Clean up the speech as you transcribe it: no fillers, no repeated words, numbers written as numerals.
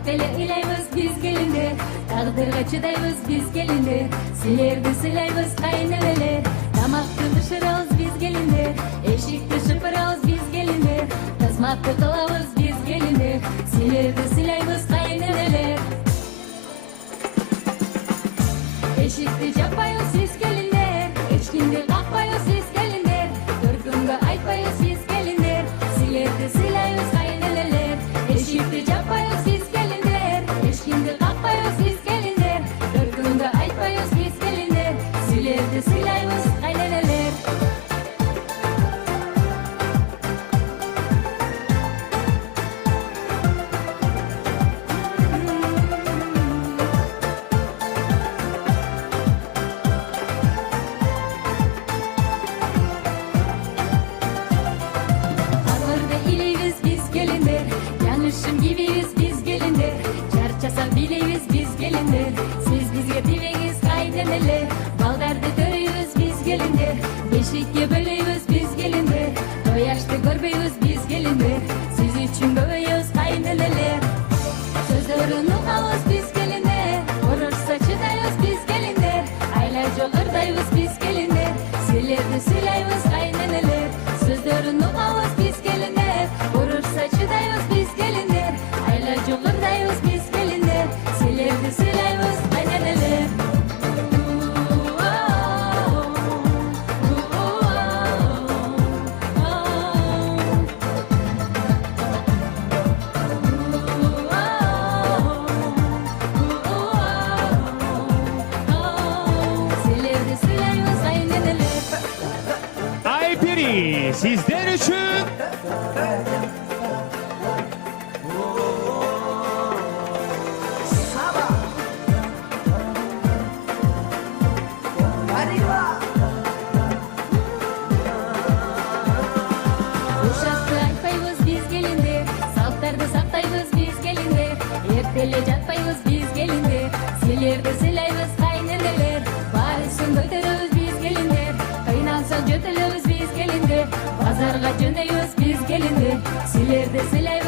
Akbele ilaymiz biz gelinler, taqdirga chidaymiz biz gelinler. Sizlarni silaymiz qayneneler, tamoqni pishiramiz biz gelinler. Eshikni shipiramiz biz gelinler, xizmatni qilamiz biz gelinler. Sizlarni silaymiz qayneneler. Eshikni chopaymiz siz gelinler, hech kimga qaqmaymiz siz gelinler. Bir kunga aytmaymiz siz gelinler, sizlarni silaymiz qayneneler. Eshikni chopaymiz siz gelinler, hech kimga qaqmaymiz siz gelinler. Bir kunga aytmaymiz siz gelinler, sizlarni silaymiz qayneneler. Yanlışım gibiyiz biz gelinler, charchasa bileymiz biz gelinler. Siz bizga devingiz qayneneler, baldarni ko'raymiz biz gelinler. Beshikka bo'lamiz biz gelinler, to'yashni ko'rmaymiz biz gelinler. Siz uchun ko'payamiz qayneneler. So'zlarini uqamiz biz gelinler, urursa chidaymiz biz gelinler. Aylar jo'qirdaymiz biz gelinler, sizlarni silaymiz qayneneler. So'zlarini uqamiz biz gelinler, urursa chidaymiz biz gelinler. Aylar jo'qirdaymiz biz gelinler, sizlarni silaymiz qayneneler. Sizlarni silaymiz qayneneler. Ayperi sizler için Uşakta aytpaymiz biz gelinler, saltlarni saqlaymiz biz gelinler. Ertele jatpaymiz biz gelinler, sizlarni silaymiz qayneneler. Barisin ko'taramiz biz gelinler, qiynalsak jo'tilamiz biz gelinler. Bozorga jo'naymiz biz gelinler, sizlarni silaymiz